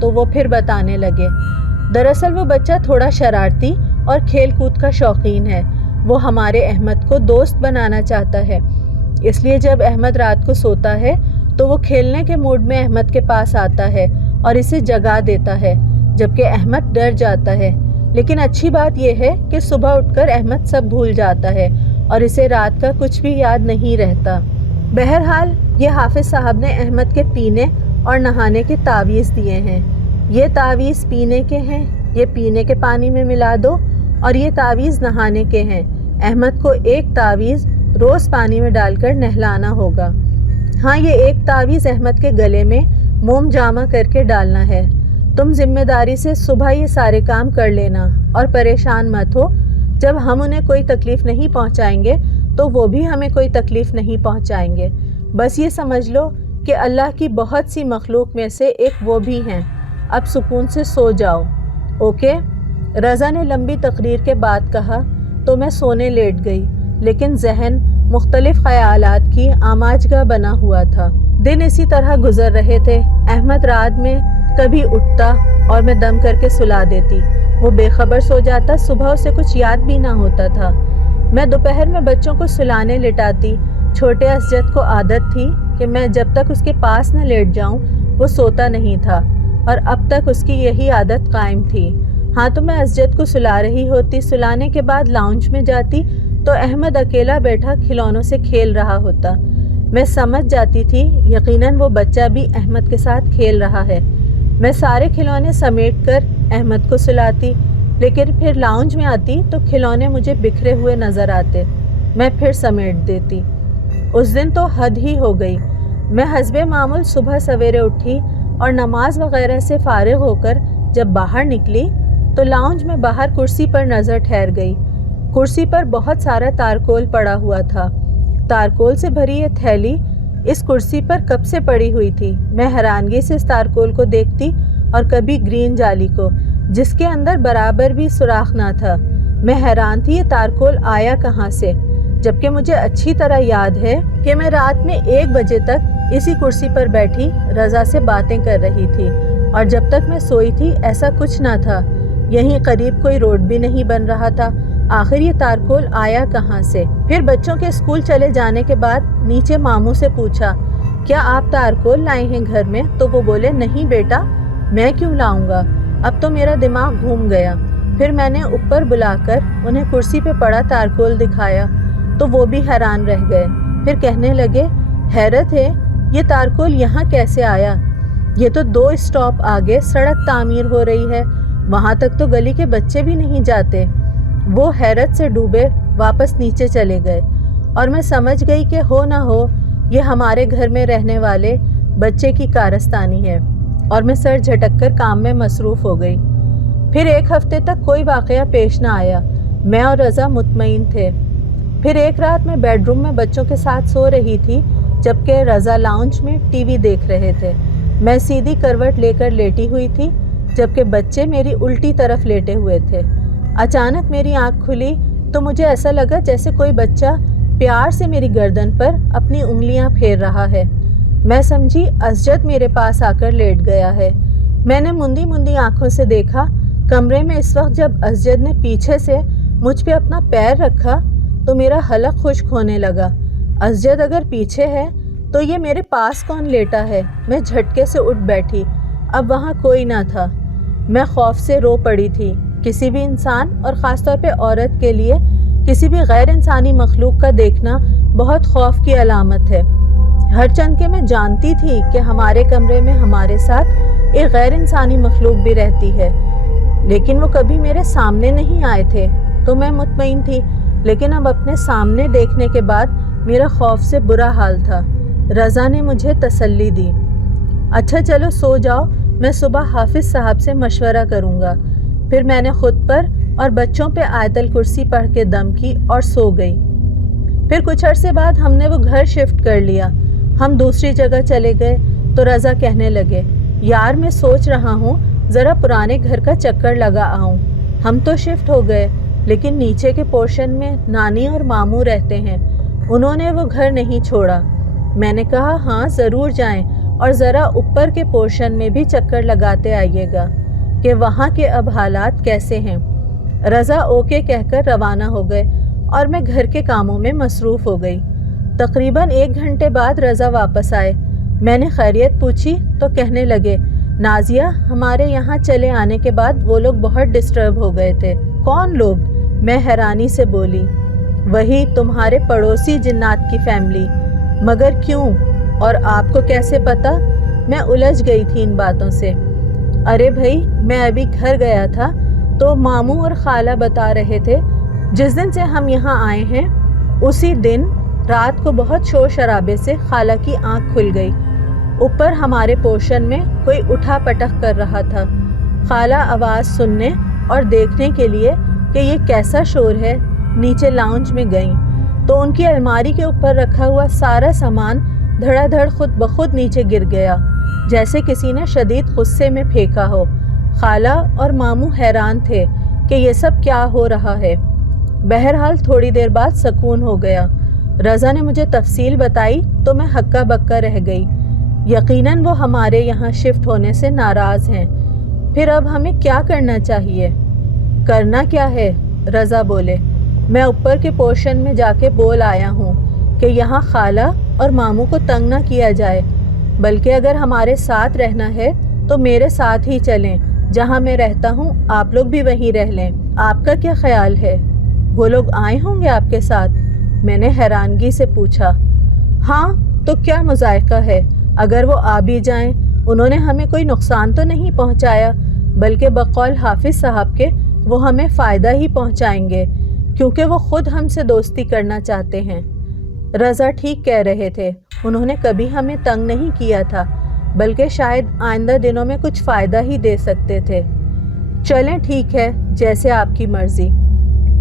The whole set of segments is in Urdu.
تو وہ پھر بتانے لگے۔ دراصل وہ بچہ تھوڑا شرارتی اور کھیل کود کا شوقین ہے۔ وہ ہمارے احمد کو دوست بنانا چاہتا ہے، اس لیے جب احمد رات کو سوتا ہے تو وہ کھیلنے کے موڈ میں احمد کے پاس آتا ہے اور اسے جگا دیتا ہے، جبکہ احمد ڈر جاتا ہے۔ لیکن اچھی بات یہ ہے کہ صبح اٹھ کر احمد سب بھول جاتا ہے اور اسے رات کا کچھ بھی یاد نہیں رہتا۔ بہرحال یہ حافظ صاحب نے احمد کے پینے اور نہانے کے تعویذ دیے ہیں۔ یہ تعویذ پینے کے ہیں، یہ پینے کے پانی میں ملا دو، اور یہ تعویذ نہانے کے ہیں۔ احمد کو ایک تعویذ روز پانی میں ڈال کر نہلانا ہوگا۔ ہاں، یہ ایک تعویذ احمد کے گلے میں موم جامع کر کے ڈالنا ہے۔ تم ذمہ داری سے صبح یہ سارے کام کر لینا اور پریشان مت ہو۔ جب ہم انہیں کوئی تکلیف نہیں پہنچائیں گے تو وہ بھی ہمیں کوئی تکلیف نہیں پہنچائیں گے۔ بس یہ سمجھ لو کہ اللہ کی بہت سی مخلوق میں سے ایک وہ بھی ہیں۔ اب سکون سے سو جاؤ، اوکے؟ رضا نے لمبی تقریر کے بعد کہا تو میں سونے لیٹ گئی، لیکن ذہن مختلف خیالات کی آماجگاہ بنا ہوا تھا۔ دن اسی طرح گزر رہے تھے۔ احمد رات میں کبھی اٹھتا اور میں دم کر کے سلا دیتی۔ وہ بے خبر سو جاتا، صبح اسے کچھ یاد بھی نہ ہوتا تھا۔ میں دوپہر میں بچوں کو سلانے لٹاتی۔ چھوٹے اسجد کو عادت تھی کہ میں جب تک اس کے پاس نہ لیٹ جاؤں وہ سوتا نہیں تھا، اور اب تک اس کی یہی عادت قائم تھی۔ ہاں تو میں اسجد کو سلا رہی ہوتی، سلانے کے بعد لاؤنج میں جاتی تو احمد اکیلا بیٹھا کھلونوں سے کھیل رہا ہوتا۔ میں سمجھ جاتی تھی یقیناً وہ بچہ بھی احمد کے ساتھ کھیل رہا ہے۔ میں سارے کھلونے سمیٹ کر احمد کو سلاتی، لیکن پھر لاؤنج میں آتی تو کھلونے مجھے بکھرے ہوئے نظر آتے۔ میں پھر سمیٹ دیتی۔ اس دن تو حد ہی ہو گئی۔ میں حسب معمول صبح سویرے اٹھی اور نماز وغیرہ سے فارغ ہو کر جب باہر نکلی تو لاؤنج میں باہر کرسی پر نظر ٹھہر گئی۔ کرسی پر بہت سارا تارکول پڑا ہوا تھا۔ تارکول سے بھری یہ تھیلی اس کرسی پر کب سے پڑی ہوئی تھی۔ میں حیرانگی سے اس تارکول کو دیکھتی اور کبھی گرین جالی کو، جس کے اندر برابر بھی سوراخ نہ تھا۔ میں حیران تھی یہ تارکول آیا کہاں سے، جبکہ مجھے اچھی طرح یاد ہے کہ میں رات میں 1 بجے تک اسی کرسی پر بیٹھی رضا سے باتیں کر رہی تھی، اور جب تک میں سوئی تھی ایسا کچھ نہ تھا۔ یہیں قریب کوئی روڈ بھی نہیں بن رہا تھا۔ آخر یہ تارکول آیا کہاں سے؟ پھر بچوں کے اسکول چلے جانے کے بعد نیچے ماموں سے پوچھا، کیا آپ تارکول لائے ہیں گھر میں؟ تو وہ بولے، نہیں بیٹا، میں کیوں لاؤں گا؟ اب تو میرا دماغ گھوم گیا۔ پھر میں نے اوپر بلا کر انہیں کرسی پہ پڑا تارکول دکھایا تو وہ بھی حیران رہ گئے۔ پھر کہنے لگے، حیرت ہے یہ تارکول یہاں کیسے آیا؟ یہ تو 2 اسٹاپ آگے سڑک تعمیر ہو رہی ہے، وہاں تک تو گلی کے بچے بھی نہیں جاتے۔ وہ حیرت سے ڈوبے واپس نیچے چلے گئے، اور میں سمجھ گئی کہ ہو نہ ہو یہ ہمارے گھر میں رہنے والے بچے کی کارستانی ہے، اور میں سر جھٹک کر کام میں مصروف ہو گئی۔ پھر 1 ہفتے تک کوئی واقعہ پیش نہ آیا۔ میں اور رضا مطمئن تھے۔ پھر ایک رات میں بیڈ روم میں بچوں کے ساتھ سو رہی تھی، جبکہ رضا لاؤنج میں ٹی وی دیکھ رہے تھے۔ میں سیدھی کروٹ لے کر لیٹی ہوئی تھی، جبکہ بچے میری الٹی طرف لیٹے ہوئے تھے۔ اچانک میری آنکھ کھلی تو مجھے ایسا لگا جیسے کوئی بچہ پیار سے میری گردن پر اپنی انگلیاں پھیر رہا ہے۔ میں سمجھی اسجد میرے پاس آ کر لیٹ گیا ہے۔ میں نے مندی مندی آنکھوں سے دیکھا۔ کمرے میں اس وقت جب اسجد نے پیچھے سے مجھ پہ اپنا پیر رکھا تو میرا حلق خشک ہونے لگا۔ اسجد اگر پیچھے ہے تو یہ میرے پاس کون لیٹا ہے؟ میں جھٹکے سے اٹھ بیٹھی۔ اب وہاں کوئی نہ تھا۔ میں خوف سے رو پڑی تھی۔ کسی بھی انسان، اور خاص طور پہ عورت کے لیے کسی بھی غیر انسانی مخلوق کا دیکھنا بہت خوف کی علامت ہے۔ ہر چند کہ میں جانتی تھی کہ ہمارے کمرے میں ہمارے ساتھ ایک غیر انسانی مخلوق بھی رہتی ہے، لیکن وہ کبھی میرے سامنے نہیں آئے تھے تو میں مطمئن تھی، لیکن اب اپنے سامنے دیکھنے کے بعد میرا خوف سے برا حال تھا۔ رضا نے مجھے تسلی دی، اچھا چلو سو جاؤ، میں صبح حافظ صاحب سے مشورہ کروں گا۔ پھر میں نے خود پر اور بچوں پہ آیت الکرسی پڑھ کے دم کی اور سو گئی۔ پھر کچھ عرصے بعد ہم نے وہ گھر شفٹ کر لیا۔ ہم دوسری جگہ چلے گئے تو رضا کہنے لگے، یار میں سوچ رہا ہوں ذرا پرانے گھر کا چکر لگا آؤں۔ ہم تو شفٹ ہو گئے، لیکن نیچے کے پورشن میں نانی اور ماموں رہتے ہیں، انہوں نے وہ گھر نہیں چھوڑا۔ میں نے کہا، ہاں ضرور جائیں، اور ذرا اوپر کے پورشن میں بھی چکر لگاتے آئیے گا کہ وہاں کے اب حالات کیسے ہیں۔ رضا اوکے کہہ کر روانہ ہو گئے اور میں گھر کے کاموں میں مصروف ہو گئی۔ تقریباً 1 گھنٹے بعد رضا واپس آئے۔ میں نے خیریت پوچھی تو کہنے لگے، نازیہ، ہمارے یہاں چلے آنے کے بعد وہ لوگ بہت ڈسٹرب ہو گئے تھے۔ کون لوگ؟ میں حیرانی سے بولی۔ وہی تمہارے پڑوسی جنات کی فیملی۔ مگر کیوں؟ اور آپ کو کیسے پتا؟ میں الجھ گئی تھی ان باتوں سے۔ ارے بھائی، میں ابھی گھر گیا تھا تو ماموں اور خالہ بتا رہے تھے جس دن سے ہم یہاں آئے ہیں اسی دن رات کو بہت شور شرابے سے خالہ کی آنکھ کھل گئی۔ اوپر ہمارے پورشن میں کوئی اٹھا پٹک کر رہا تھا۔ خالہ آواز سننے اور دیکھنے کے لیے کہ یہ کیسا شور ہے نیچے لاؤنج میں گئیں تو ان کی الماری کے اوپر رکھا ہوا سارا سامان دھڑا دھڑ خود بخود نیچے گر گیا، جیسے کسی نے شدید غصے میں پھینکا ہو۔ خالہ اور ماموں حیران تھے کہ یہ سب کیا ہو رہا ہے۔ بہرحال تھوڑی دیر بعد سکون ہو گیا۔ رضا نے مجھے تفصیل بتائی تو میں ہکا بکا رہ گئی۔ یقیناً وہ ہمارے یہاں شفٹ ہونے سے ناراض ہیں۔ پھر اب ہمیں کیا کرنا چاہیے؟ کرنا کیا ہے؟ رضا بولے، میں اوپر کے پورشن میں جا کے بول آیا ہوں کہ یہاں خالہ اور ماموں کو تنگ نہ کیا جائے، بلکہ اگر ہمارے ساتھ رہنا ہے تو میرے ساتھ ہی چلیں، جہاں میں رہتا ہوں آپ لوگ بھی وہیں رہ لیں۔ آپ کا کیا خیال ہے؟ وہ لوگ آئے ہوں گے آپ کے ساتھ؟ میں نے حیرانگی سے پوچھا۔ ہاں تو کیا مذائقہ ہے، اگر وہ آ بھی جائیں، انہوں نے ہمیں کوئی نقصان تو نہیں پہنچایا، بلکہ بقول حافظ صاحب کے وہ ہمیں فائدہ ہی پہنچائیں گے، کیونکہ وہ خود ہم سے دوستی کرنا چاہتے ہیں۔ رضا ٹھیک کہہ رہے تھے، انہوں نے کبھی ہمیں تنگ نہیں کیا تھا، بلکہ شاید آئندہ دنوں میں کچھ فائدہ ہی دے سکتے تھے۔ چلیں ٹھیک ہے، جیسے آپ کی مرضی۔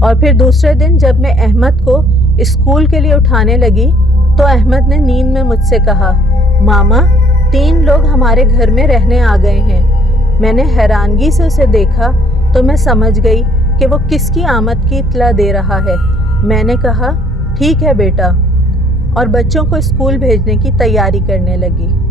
اور پھر دوسرے دن جب میں احمد کو اسکول کے لیے اٹھانے لگی تو احمد نے نیند میں مجھ سے کہا، ماما 3 لوگ ہمارے گھر میں رہنے آ گئے ہیں۔ میں نے حیرانگی سے اسے دیکھا تو میں سمجھ گئی کہ وہ کس کی آمد کی اطلاع دے رہا ہے۔ میں نے کہا، ٹھیک ہے بیٹا، اور بچوں کو اسکول بھیجنے کی تیاری کرنے لگی۔